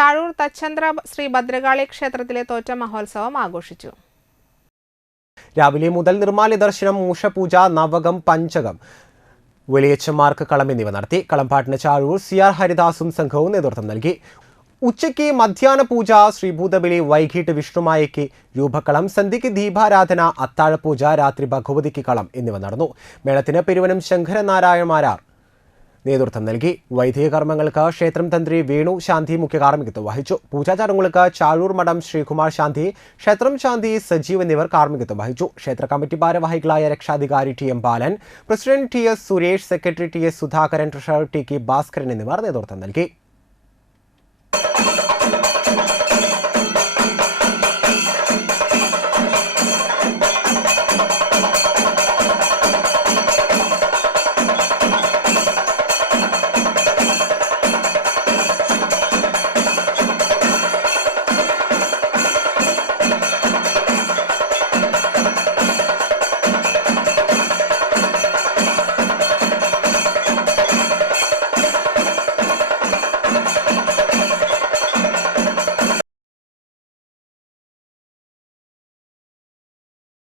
ചാഴൂർ തച്ചന്ദ്ര ശ്രീ ഭദ്രകാളി ക്ഷേത്രത്തിലെ തോറ്റ മഹോത്സവം ആഘോഷിച്ചു. രാവിലെ മുതൽ നിർമ്മാല്യ ദർശനം മൂഷപൂജ നവകം പഞ്ചകം വെളിയച്ചന്മാർക്ക് കളം എന്നിവ നടത്തി. കളംപാട്ടിന് ചാഴൂർ സി ആർ ഹരിദാസും സംഘവും നേതൃത്വം നൽകി. ഉച്ചയ്ക്ക് മധ്യാഹ്ന പൂജ ശ്രീഭൂതബലി വൈകിട്ട് വിഷ്ണുമായയ്ക്ക് രൂപക്കളം സന്ധ്യയ്ക്ക് ദീപാരാധന അത്താഴപൂജ രാത്രി ഭഗവതിക്ക് കളം എന്നിവ നടന്നു. മേളത്തിന് പെരുവനം ശങ്കരനാരായണമാരാർ നേതൃത്വം നൽകി. വൈദിക കർമ്മങ്ങൾക്ക് ക്ഷേത്രം തന്ത്രി വേണു ശാന്തി മുഖ്യ കാർമ്മികത്വം വഹിച്ചു. പൂജാചാരങ്ങൾക്ക് ചാഴൂർ മഠം ശ്രീകുമാർ ശാന്തി ക്ഷേത്രം ശാന്തി സജീവ് എന്നിവർ കാർമ്മികത്വം വഹിച്ചു. ക്ഷേത്ര കമ്മിറ്റി ഭാരവാഹികളായ രക്ഷാധികാരി T M Balan president T S Suresh secretary T S Sudhakaran treasurer T K Bhaskaran എന്നിവർ നേതൃത്വം നൽകി.